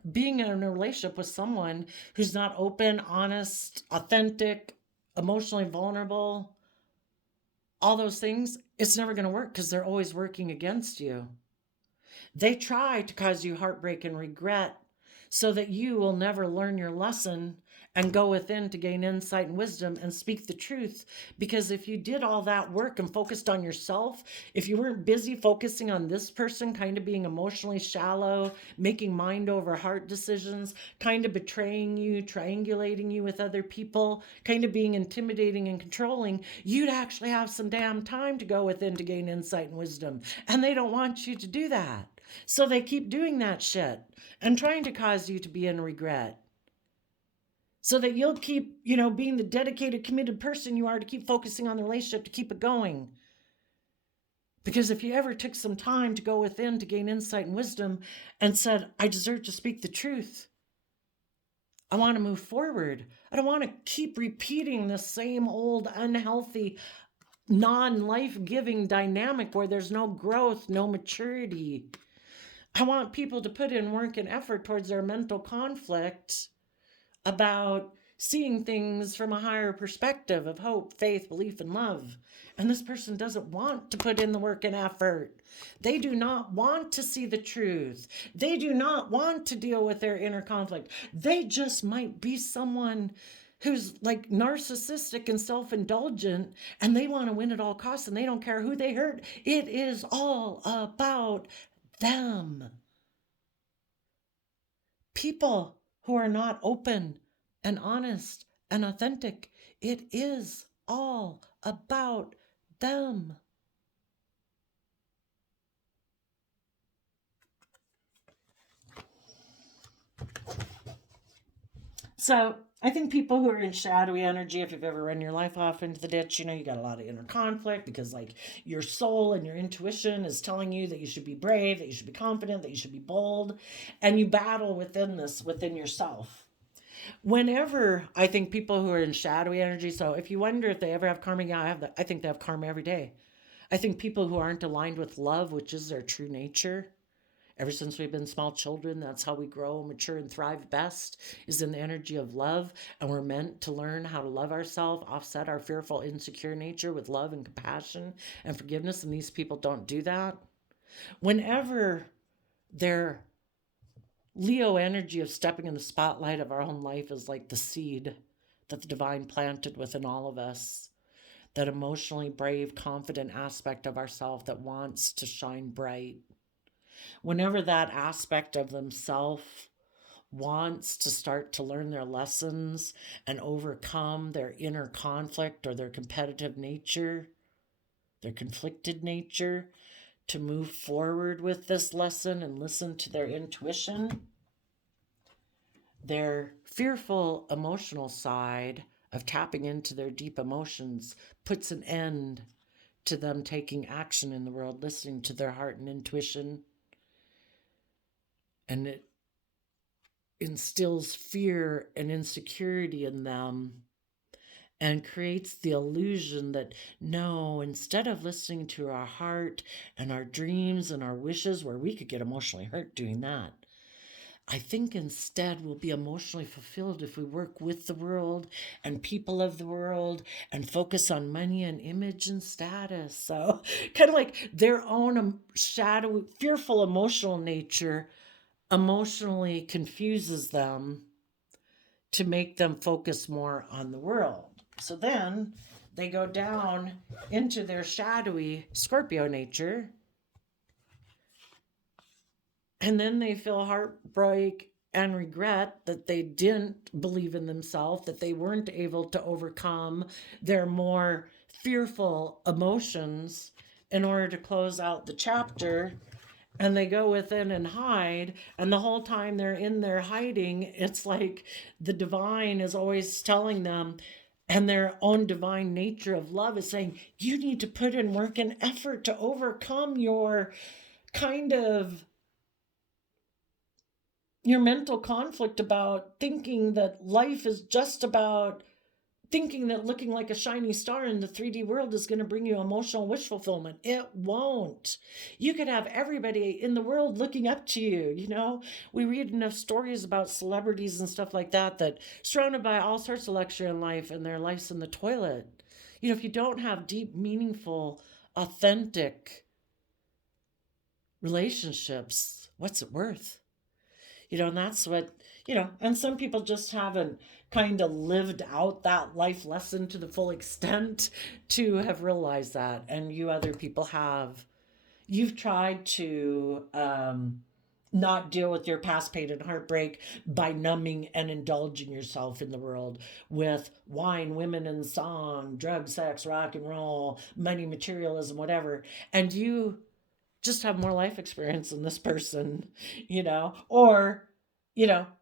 being in a relationship with someone who's not open, honest, authentic, emotionally vulnerable, all those things, it's never going to work because they're always working against you. They try to cause you heartbreak and regret so that you will never learn your lesson and go within to gain insight and wisdom and speak the truth. Because if you did all that work and focused on yourself, if you weren't busy focusing on this person, kind of being emotionally shallow, making mind over heart decisions, kind of betraying you, triangulating you with other people, kind of being intimidating and controlling, you'd actually have some damn time to go within to gain insight and wisdom. And they don't want you to do that. So they keep doing that shit and trying to cause you to be in regret, so that you'll keep, being the dedicated, committed person you are, to keep focusing on the relationship, to keep it going. Because if you ever took some time to go within to gain insight and wisdom and said, I deserve to speak the truth, I want to move forward, I don't want to keep repeating the same old unhealthy, non-life-giving dynamic where there's no growth, no maturity. I want people to put in work and effort towards their mental conflict about seeing things from a higher perspective of hope, faith, belief, and love. And this person doesn't want to put in the work and effort. They do not want to see the truth. They do not want to deal with their inner conflict. They just might be someone who's like narcissistic and self-indulgent, and they want to win at all costs, and they don't care who they hurt. It is all about them. people who are not open and honest and authentic. It is all about them. So I think people who are in shadowy energy, if you've ever run your life off into the ditch, you got a lot of inner conflict because, like, your soul and your intuition is telling you that you should be brave, that you should be confident, that you should be bold, and you battle within yourself. Whenever I think people who are in shadowy energy, so if you wonder if they ever have karma, yeah, I think they have karma every day. I think people who aren't aligned with love, which is their true nature, ever since we've been small children, that's how we grow, mature, and thrive best, is in the energy of love. And we're meant to learn how to love ourselves, offset our fearful, insecure nature with love and compassion and forgiveness. And these people don't do that. Whenever their Leo energy of stepping in the spotlight of our own life is like the seed that the divine planted within all of us, that emotionally brave, confident aspect of ourself that wants to shine bright. Whenever that aspect of themself wants to start to learn their lessons and overcome their inner conflict or their competitive nature, their conflicted nature, to move forward with this lesson and listen to their intuition, their fearful emotional side of tapping into their deep emotions puts an end to them taking action in the world, listening to their heart and intuition. And it instills fear and insecurity in them and creates the illusion that no, instead of listening to our heart and our dreams and our wishes, where we could get emotionally hurt doing that, I think instead we'll be emotionally fulfilled if we work with the world and people of the world and focus on money and image and status. So, kind of like their own shadowy, fearful emotional nature emotionally confuses them to make them focus more on the world. So then they go down into their shadowy Scorpio nature, and then they feel heartbreak and regret that they didn't believe in themselves, that they weren't able to overcome their more fearful emotions in order to close out the chapter. And they go within and hide, and the whole time they're in there hiding, it's like the divine is always telling them, and their own divine nature of love is saying, you need to put in work and effort to overcome your kind of your mental conflict about thinking that life is just about thinking that looking like a shiny star in the 3D world is going to bring you emotional wish fulfillment. It won't. You could have everybody in the world looking up to you. We read enough stories about celebrities and stuff like that surrounded by all sorts of luxury in life, and their life's in the toilet. If you don't have deep, meaningful, authentic relationships, what's it worth? And that's what, and some people just haven't kind of lived out that life lesson to the full extent to have realized that. And you other people have. You've tried to not deal with your past pain and heartbreak by numbing and indulging yourself in the world with wine, women, and song, drugs, sex, rock and roll, money, materialism, whatever. And you just have more life experience than this person, or,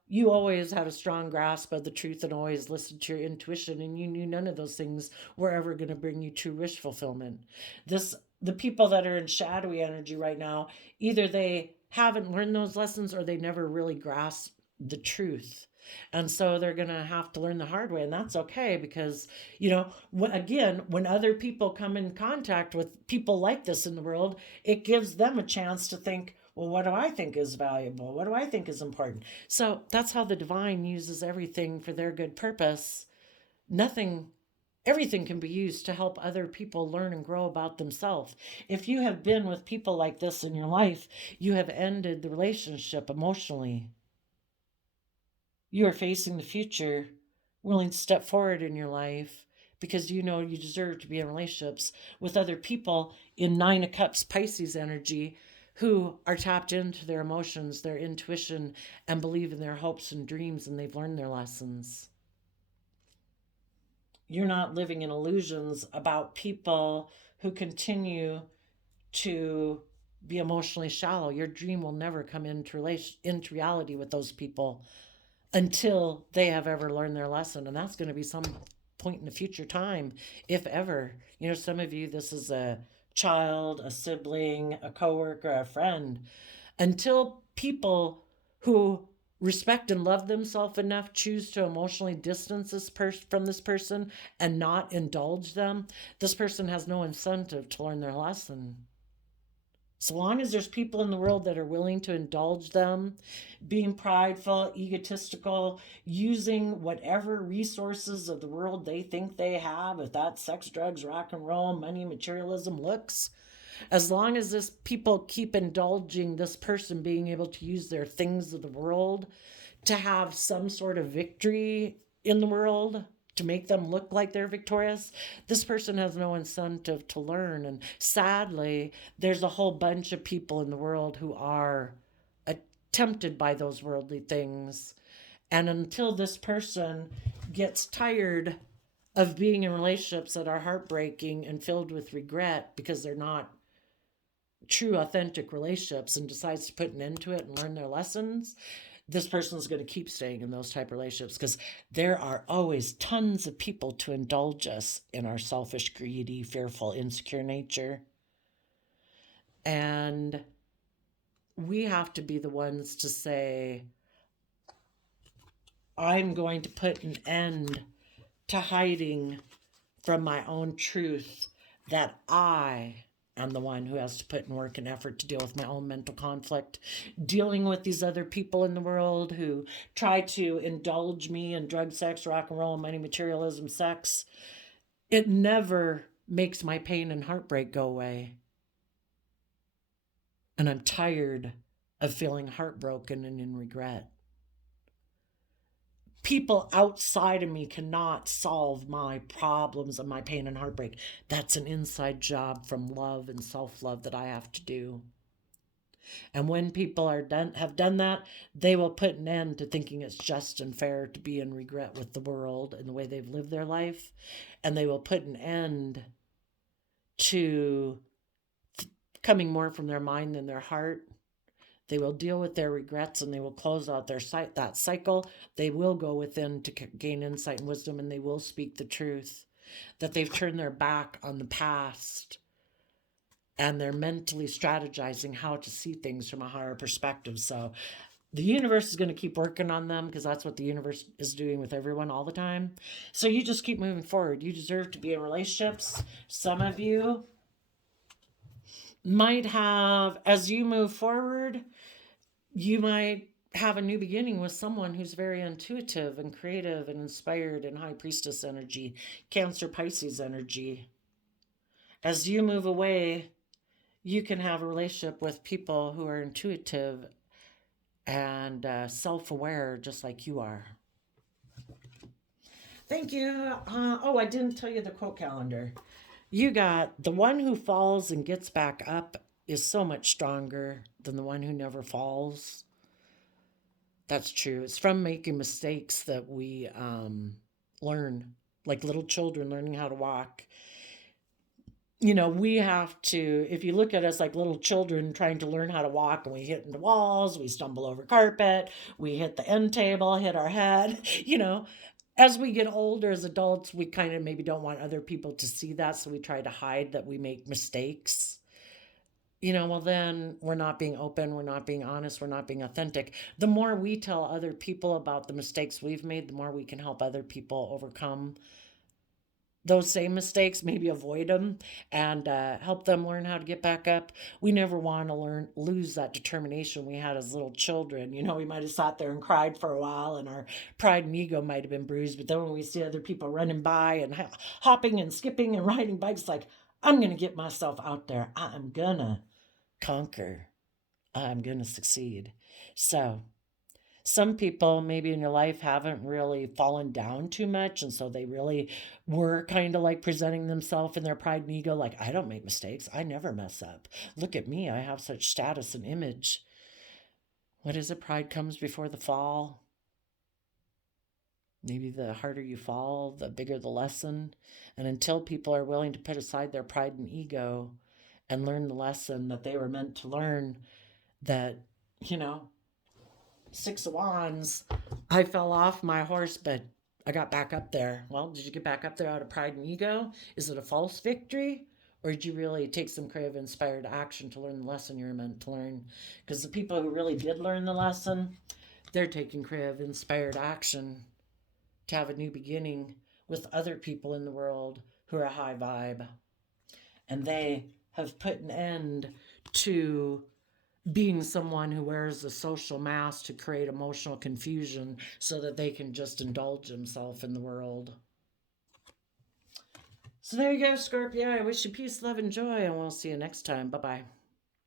you always had a strong grasp of the truth and always listened to your intuition, and you knew none of those things were ever going to bring you true wish fulfillment. The people that are in shadowy energy right now, either they haven't learned those lessons or they never really grasp the truth. And so they're going to have to learn the hard way. And that's okay because, again, when other people come in contact with people like this in the world, it gives them a chance to think, well, what do I think is valuable? What do I think is important? So that's how the divine uses everything for their good purpose. Everything can be used to help other people learn and grow about themselves. If you have been with people like this in your life, you have ended the relationship emotionally. You are facing the future, willing to step forward in your life because you know you deserve to be in relationships with other people in Nine of Cups Pisces energy who are tapped into their emotions, their intuition, and believe in their hopes and dreams, and they've learned their lessons. You're not living in illusions about people who continue to be emotionally shallow. Your dream will never come into reality with those people until they have ever learned their lesson. And that's going to be some point in the future time, if ever. You know, some of you, this is a child, a sibling, a coworker, a friend. Until people who respect and love themselves enough choose to emotionally distance from this person and not indulge them, this person has no incentive to learn their lesson. So long as there's people in the world that are willing to indulge them, being prideful, egotistical, using whatever resources of the world they think they have, if that's sex, drugs, rock and roll, money, materialism, looks, as long as this people keep indulging this person being able to use their things of the world to have some sort of victory in the world, to make them look like they're victorious, this person has no incentive to learn. And sadly, there's a whole bunch of people in the world who are tempted by those worldly things. And until this person gets tired of being in relationships that are heartbreaking and filled with regret because they're not true, authentic relationships, and decides to put an end to it and learn their lessons, this person is going to keep staying in those type of relationships because there are always tons of people to indulge us in our selfish, greedy, fearful, insecure nature. And we have to be the ones to say, I'm going to put an end to hiding from my own truth that I am the one who has to put in work and effort to deal with my own mental conflict, dealing with these other people in the world who try to indulge me in drug, sex, rock and roll, money, materialism, sex. It never makes my pain and heartbreak go away. And I'm tired of feeling heartbroken and in regret. People outside of me cannot solve my problems and my pain and heartbreak. That's an inside job from love and self-love that I have to do. And when people have done that, they will put an end to thinking it's just and fair to be in regret with the world and the way they've lived their life. And they will put an end to coming more from their mind than their heart. They will deal with their regrets and they will close out that cycle. They will go within to gain insight and wisdom, and they will speak the truth, that they've turned their back on the past and they're mentally strategizing how to see things from a higher perspective. So the universe is going to keep working on them because that's what the universe is doing with everyone all the time. So you just keep moving forward. You deserve to be in relationships. Some of you might have, as you move forward, you might have a new beginning with someone who's very intuitive and creative and inspired and high priestess energy, Cancer, Pisces energy. As you move away, you can have a relationship with people who are intuitive and self-aware just like you are. Thank you. I didn't tell you the quote calendar. You got the one who falls and gets back up is so much stronger than the one who never falls. That's true. It's from making mistakes that we learn, like little children learning how to walk. You know, we have to, if you look at us like little children trying to learn how to walk, and we hit into walls, we stumble over carpet, we hit the end table, hit our head, you know. As we get older as adults, we kind of maybe don't want other people to see that, so we try to hide that we make mistakes. You know, well, then we're not being open, we're not being honest, we're not being authentic. The more we tell other people about the mistakes we've made, the more we can help other people overcome those same mistakes, maybe avoid them, and help them learn how to get back up. We never want to lose that determination we had as little children. You know, we might have sat there and cried for a while, and our pride and ego might have been bruised. But then when we see other people running by and hopping and skipping and riding bikes, like, I'm going to get myself out there. I'm going to conquer. I'm going to succeed. So Some people maybe in your life haven't really fallen down too much, and so they really were kind of like presenting themselves in their pride and ego, like, I don't make mistakes, I never mess up. Look at me, I have such status and image. What is it? Pride comes before the fall. Maybe the harder you fall, the bigger the lesson. And until people are willing to put aside their pride and ego and learn the lesson that they were meant to learn, that, you know, Six of Wands, I fell off my horse, but I got back up there. Well, did you get back up there out of pride and ego? Is it a false victory? Or did you really take some creative inspired action to learn the lesson you're meant to learn? Because the people who really did learn the lesson, they're taking creative inspired action to have a new beginning with other people in the world who are high vibe. And they have put an end to being someone who wears a social mask to create emotional confusion so that they can just indulge themselves in the world. So there you go, Scorpio. I wish you peace, love, and joy, and we'll see you next time. Bye-bye.